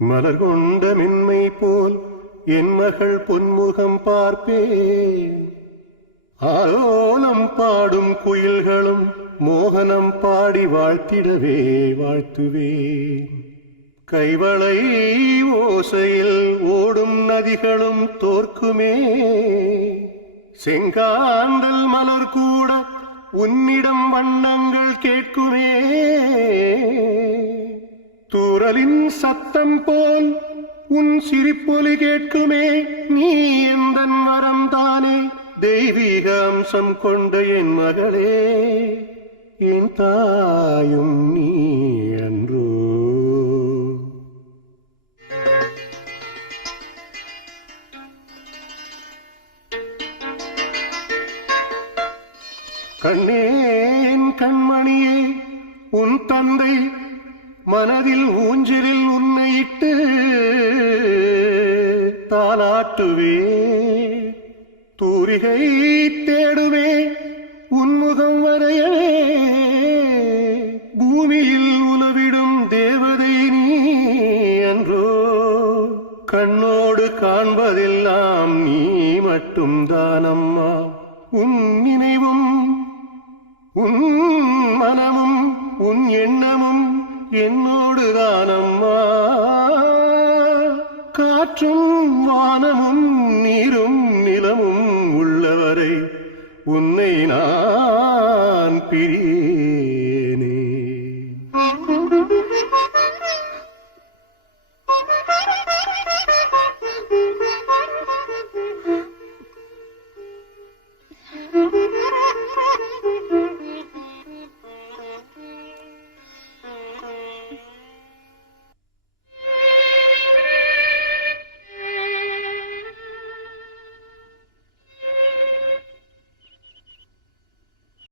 மலர் கொண்ட மென்மை போல் என் மகள் பொன்முகம் பார்ப்பே. ஆலோலம் பாடும் குயில்களும் மோகனம் பாடி வாழ்த்திடவே வாழ்த்துவேன். கைவளை ஓசையில் ஓடும் நதிகளும் தோற்குமே. செங்காந்தல் மலர் கூட உன்னிடம் வண்ணங்கள் கேட்குமே. தூறலின் சத்தம் போல் உன் சிரிப்பொலி கேட்குமே. நீ எந்தன் வரம் தானே, தெய்வீக அம்சம் கொண்ட என் மகளே, என் தாயும் நீ அன்றோ. கண்ணேன் கண்மணியே, உன் தந்தை மனதில் ஊஞ்சலில் உன்னை இட்டு தாலாட்டுவே. தூரிகை தேடுவே உன்முகம் வரையவே. பூமியில் உலவிடும் தேவதை நீ அன்றோ. கண்ணோடு காண்பதெல்லாம் நீ மட்டும் தானம்மா. உன் நினைவும் உன் மனமும் உன் எண்ணமும் என்னோடு தானம்மா. காற்றும் வானமும் நீரும் நிலமும் உள்ளவரை உன்னை நான்